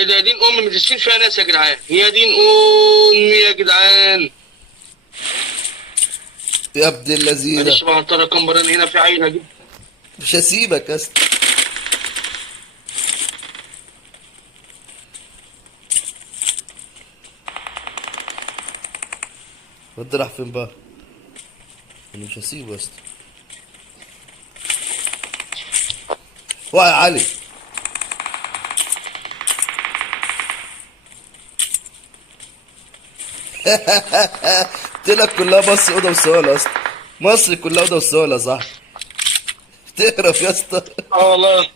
ايه ده؟ يا دين امي مش السين فيها ناس يا جدعان، يا دين امي يا جدعان. يا ابن اللذينه. معلش بقى هضطر اكمبر، انا هنا في عيل هجيب. مش هسيبك يا اسطى. وانت رايح فين بقى؟ انا مش هسيبه يا اسطى. وقع يا علي. قلت لك كلها مصر اوضه وصاله يا اسطى. مصر كلها اوضه وصاله صح. تقرف يا اسطى. اه والله.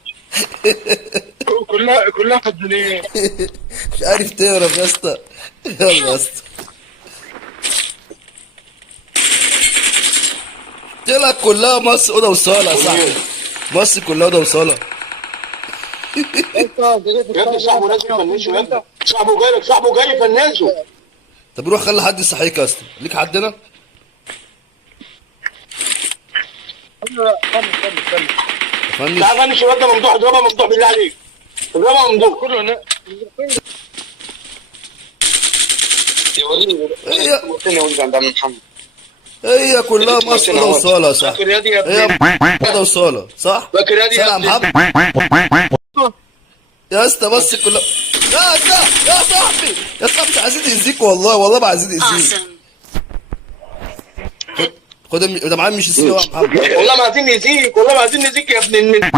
كلها في الدنيا. مش عارف تقرف يا اسطى. يلا يا اسطى. قلت لك كلها مصر اوضه وصاله يا صاحبي. مصر كلها اوضه وصاله. يا ابني صاحبه لازم يفنشه يا ابني، صاحبه جاي يفنشه. طب روح خلي حد يصحيك يا اسطى. ليك حدنا؟ فنش. تعال فنش الواد ده ممدوح، اضربها ممدوح بالله عليك، اضربها ممدوح كله هنا. يا وليد هي يا وليد عند عم محمد. هي كلها مصر اوضه وصاله صح. فاكر يا دي يا هي ابني، اوضه وصاله صح. فاكر يا دي يا سلام ابني. محمد. يا اسطى بس كلها. يا اسطى يا صاحبي يا صاحبي مش عايزين يأذيك والله، والله ما عايزين يأذيك. خد ده معايا مش السي يا محمد. والله ما عايزين نزيك، والله ما عايزين نزيك يا ابن